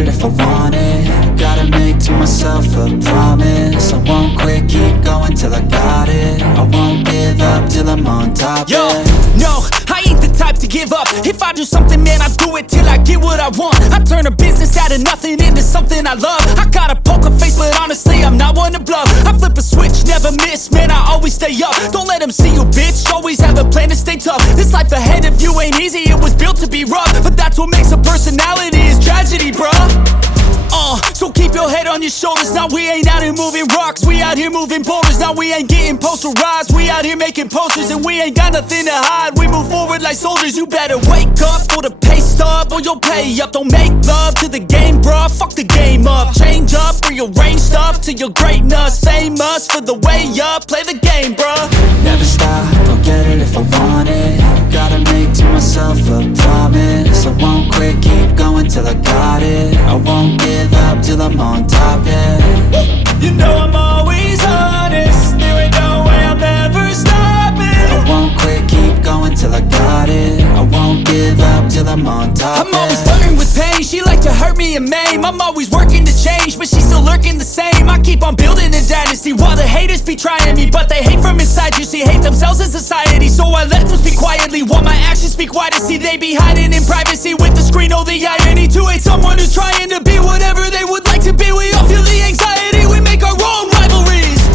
it if I want it. Gotta make to myself a promise. I won't quit, keep going till I got it. I won't give up till I'm on top. Yo, yeah. no, I ain't the type to give up. If I do something, man, I do it till I get what I want. I turn a business out of nothing into something I love. I got a poker face, but honestly, I'm not one to bluff. I flip a switch, never miss, man, I always stay up. Don't let them see you, bitch, always have a plan to stay tough. This life ahead of you ain't easy, it was built to be rough. But that's what makes a personality, is tragedy, bruh. So keep your head on your shoulders. Now we ain't out here moving rocks, we out here moving boulders. Now we ain't getting posterized, we out here making posters. And we ain't got nothing to hide, we move forward like soldiers. You better wake up for the pay stub, or you'll pay up. Don't make love to the game, bruh, fuck the game up. Change up, rearrange stuff to your greatness. Famous for the way up, play the game, bruh. Never stop, I'll get it if I want it. Gotta make to myself a promise. I won't quit, keep going till I got it. I won't give up till I'm on top, yeah. You know I'm always honest, there ain't no way I'm ever stopping. I won't quit, keep going till I got it. I won't give up till I'm on top, I'm always flirting with pain, she like to hurt me and maim. I'm always working to change, but she's still lurking the same. I keep on building a dynasty while the haters be trying me. But they hate from inside, you see, hate themselves in society. So I let them speak quietly while my actions speak wider. See, they be hiding in privacy with the screen, oh the irony. To hate someone who's trying to be whatever they would